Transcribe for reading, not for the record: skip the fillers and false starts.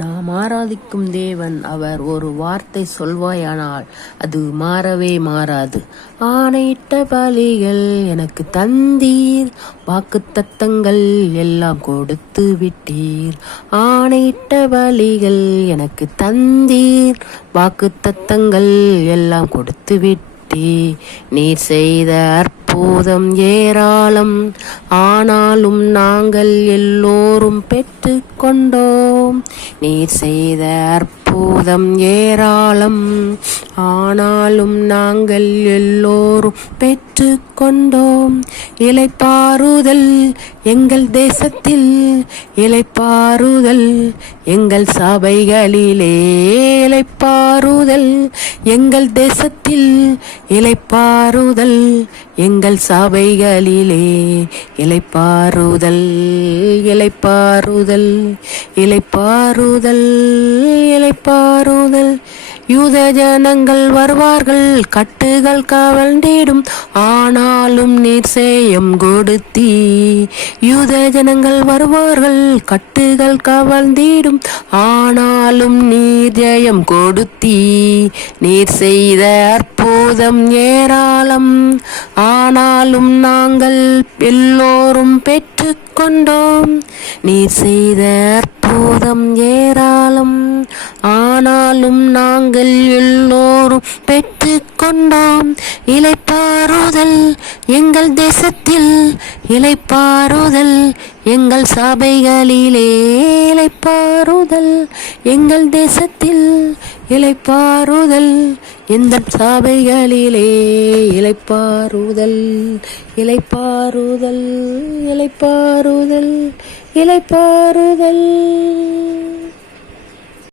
நாம் ஆராதிக்கும் தேவன் அவர் ஒரு வார்த்தை சொல்வாயானால் அது மாறவே மாறாது. ஆணையிட்ட பலிகள் எனக்கு தந்தீர், வாக்குத்தத்தங்கள் எல்லாம் கொடுத்து விட்டீர். ஆணையிட்ட பலிகள் எனக்கு தந்தீர், வாக்குத்தத்தங்கள் எல்லாம் கொடுத்து விட்டீர். நீர் செய்த அற்புதம் ஏராளம், ஆனாலும் நாங்கள் எல்லோரும் பெற்று கொண்டோம். நீர் செய்த அற்புதம் ஏராளம், ஆனாலும் நாங்கள் எல்லோரும் பெற்று கொண்டோம். இளைப்பாறுதல் எங்கள் தேசத்தில், இளைப்பாறுதல் எங்கள் சபைகளிலே, இளைப்பாறுதல் எங்கள் தேசத்தில், இளைப்பாறுதல் எங்கள் சபைகளிலே. இளைப்பாறுதல் இளைப்பாறுதல் இளைப்பாறுதல் இளைப்பாறுதல். யூத ஜனங்கள் வருவார்கள், கட்டுகள் கவழ்ந்திடும், ஆனாலும் நீர் சேயம் கொடுத்தீ. யூத ஜனங்கள் வருவார்கள், கட்டுகள் கவழ்ந்திடும், ஆனாலும் நீர் ஜெயம் கொடுத்தீ. நீர் செய்த அற்புதம் ஏராளம், ஆனாலும் நாங்கள் எல்லோரும் பெற்று கொண்டோம். நீர் செய்த அற்புதம் ஏராளம், ஆனாலும் நாங்கள் எல்லோரும் பெற்று கொண்டோம். இளைப்பாறுதல் எங்கள் தேசத்தில், இளைப்பாறுதல் எங்கள் சபைகளிலே, இளைப்பாறுதல் எங்கள் தேசத்தில், இளைப்பாறுதல் இந்த சபைகளிலே. இளைப்பாறுதல் இளைப்பாறுதல் இளைப்பாறுதல் இளைப்பாறுதல்.